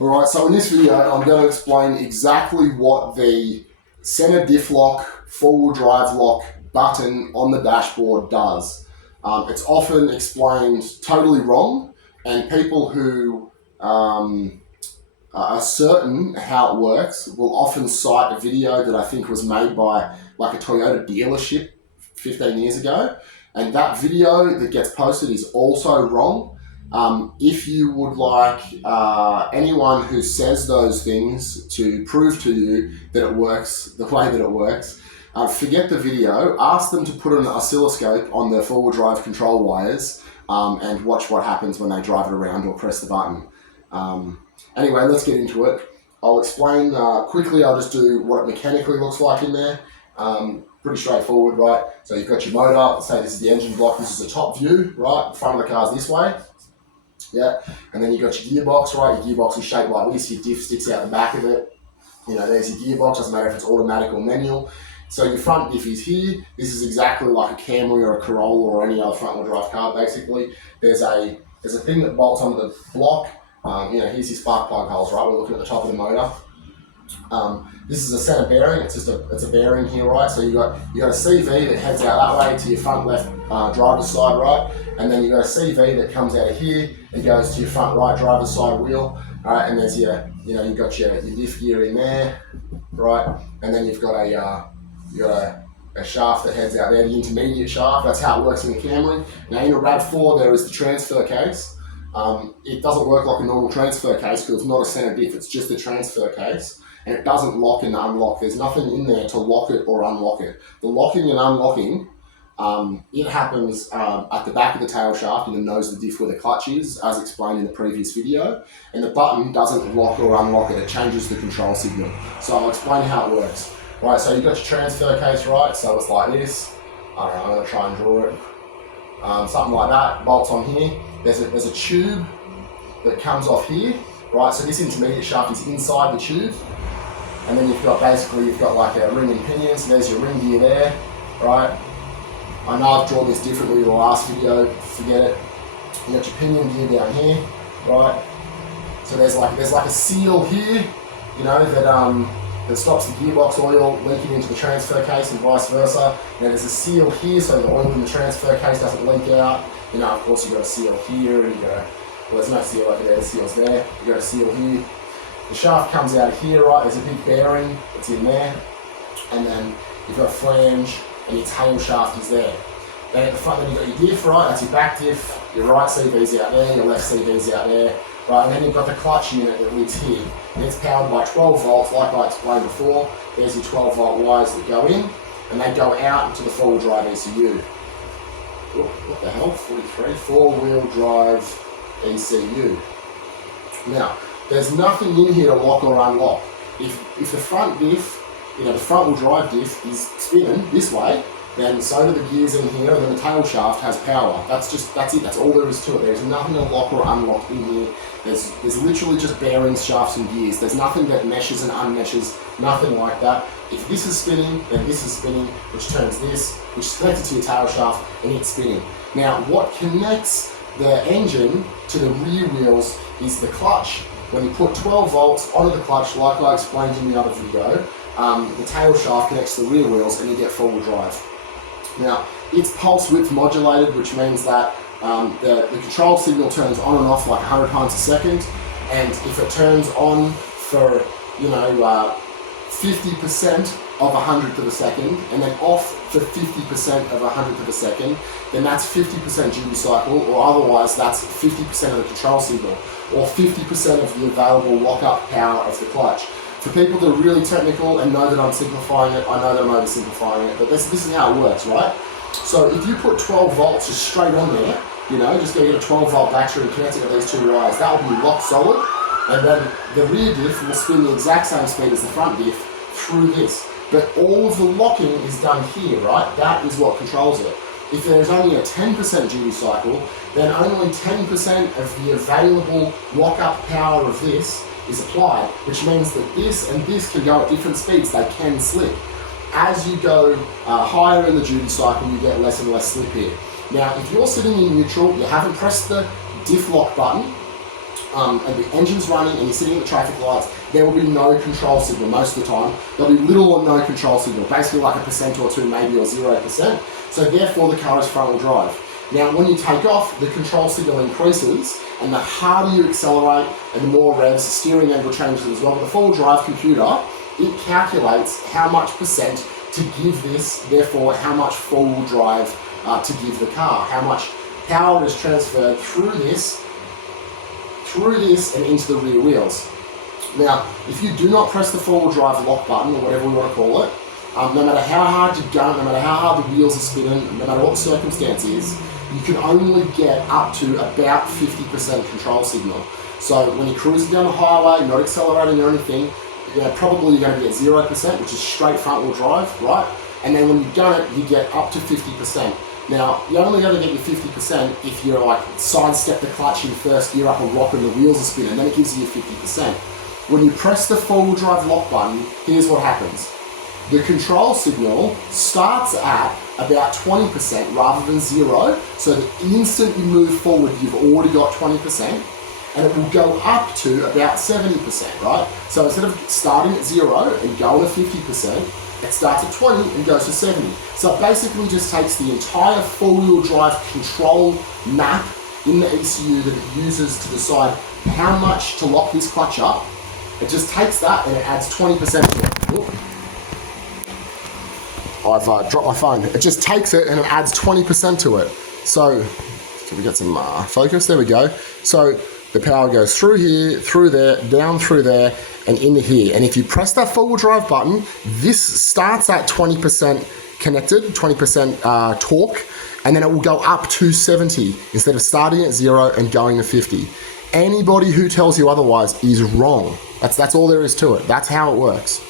Alright, so in this video I'm going to explain exactly what the center diff lock, four-wheel drive lock button on the dashboard does. It's often explained totally wrong, and people who are certain how it works will often cite a video that I think was made by like a Toyota dealership 15 years ago, and that video that gets posted is also wrong. If you would like anyone who says those things to prove to you that it works the way that it works, forget the video, ask them to put an oscilloscope on the four-wheel drive control wires and watch what happens when they drive it around or press the button. Anyway, let's get into it. I'll explain quickly. I'll just do what it mechanically looks like in there. Pretty straightforward, right? So you've got your motor. Let's say this is the engine block. This is a top view, right? The front of the car's this way. Yeah, and then you've got your gearbox, right? Your gearbox is shaped like this. Your diff sticks out the back of it. You know, there's your gearbox. Doesn't matter if it's automatic or manual. So your front diff is here. This is exactly like a Camry or a Corolla or any other front-wheel drive car. Basically, there's a thing that bolts onto the block. Here's your spark plug holes, right? We're looking at the top of the motor. This is a center bearing. It's a bearing here, right? So you got a CV that heads out that way to your front left driver's side, right? And then you got a CV that comes out of here and goes to your front right driver's side wheel, all right? And there's you've got your diff gear in there, right? And then you've got a shaft that heads out there, the intermediate shaft. That's how it works in the Camry. Now in a RAV4 there is the transfer case. It doesn't work like a normal transfer case because it's not a center diff, it's just a transfer case. And it doesn't lock and unlock. There's nothing in there to lock it or unlock it. The locking and unlocking, it happens at the back of the tail shaft in the nose of the diff where the clutch is, as explained in the previous video. And the button doesn't lock or unlock it. It changes the control signal. So I'll explain how it works. Right, so you've got your transfer case, right? So it's like this. I don't know, I'm going to try and draw it. Something like that, bolts on here. There's a tube that comes off here, right? So this intermediate shaft is inside the tube. And then you've got like a ring and pinion, so there's your ring gear there, right? I know I've drawn this differently in the last video, forget it. You got your pinion gear down here, right? So there's like a seal here, that stops the gearbox oil leaking into the transfer case and vice versa. Now there's a seal here so the oil in the transfer case doesn't leak out. Of course you've got a seal here and there's no seal over there, the seal's there. You've got a seal here. The shaft comes out of here, right? There's a big bearing that's in there. And then you've got a flange and your tail shaft is there. Then at the front, then you've got your diff, right? That's your back diff. Your right CV's out there, your left CV's out there. Right, and then you've got the clutch unit that lives here. And it's powered by 12 volts, like I explained before. There's your 12 volt wires that go in, and they go out into the four-wheel drive ECU. What the hell? 43, four-wheel drive ECU. Now, there's nothing in here to lock or unlock. If the front diff, the front-wheel drive diff is spinning this way, then so do the gears in here, and then the tail shaft has power. That's it. That's all there is to it. There's nothing to lock or unlock in here. There's literally just bearings, shafts, and gears. There's nothing that meshes and unmeshes, nothing like that. If this is spinning, then this is spinning, which turns this, which is connected to your tail shaft, and it's spinning. Now, what connects the engine to the rear wheels is the clutch. When you put 12 volts onto the clutch, like I explained in the other video, the tail shaft connects to the rear wheels and you get four-wheel drive. Now, it's pulse width modulated, which means that the control signal turns on and off like 100 times a second, and if it turns on for 50% of 100th of a second, and then off for 50% of 100th of a second, then that's 50% duty cycle, or otherwise that's 50% of the control signal, or 50% of the available lock-up power of the clutch. For people that are really technical and know that I'm simplifying it, I know that I'm oversimplifying it, but this is how it works, right? So if you put 12 volts just straight on there, just go get a 12 volt battery and connect it to these two wires, that will be lock solid, and then the rear diff will spin the exact same speed as the front diff through this. But all of the locking is done here, right? That is what controls it. If there's only a 10% duty cycle, then only 10% of the available lock-up power of this is applied, which means that this and this can go at different speeds. They can slip. As you go higher in the duty cycle, you get less and less slip here. Now, if you're sitting in neutral, you haven't pressed the diff lock button, and the engine's running and you're sitting at the traffic lights, there will be no control signal most of the time. There'll be little or no control signal, basically like 1% or 2%, maybe, or 0%. So therefore the car is front wheel drive. Now when you take off, the control signal increases, and the harder you accelerate and the more revs, steering angle changes as well. But the four-wheel drive computer, it calculates how much percent to give this, therefore how much four-wheel drive to give the car, how much power is transferred through this and into the rear wheels. Now, if you do not press the four-wheel drive lock button, or whatever we want to call it, no matter how hard you go, no matter how hard the wheels are spinning, no matter what the circumstance is, you can only get up to about 50% control signal. So when you're cruising down the highway, not accelerating or anything, probably you're going to be at 0%, which is straight front wheel drive, right? And then when you've done it, you get up to 50%. Now, you're only going to get your 50% if you're like sidestep the clutch in first gear up a rock and the wheels are spinning, then it gives you your 50%. When you press the four-wheel drive lock button, here's what happens. The control signal starts at about 20% rather than 0, so the instant you move forward, you've already got 20%, and it will go up to about 70%, right? So instead of starting at 0 and going to 50%, it starts at 20 and goes to 70. So it basically just takes the entire four-wheel drive control map in the ECU that it uses to decide how much to lock this clutch up. It just takes that and it adds 20% to it. Ooh. I've dropped my phone. It just takes it and it adds 20% to it. So, can we get some focus? There we go. So the power goes through here, through there, down through there, and into here. And if you press that four-wheel drive button, this starts at 20% connected, 20% torque, and then it will go up to 70 instead of starting at 0 and going to 50. Anybody who tells you otherwise is wrong. That's all there is to it. That's how it works.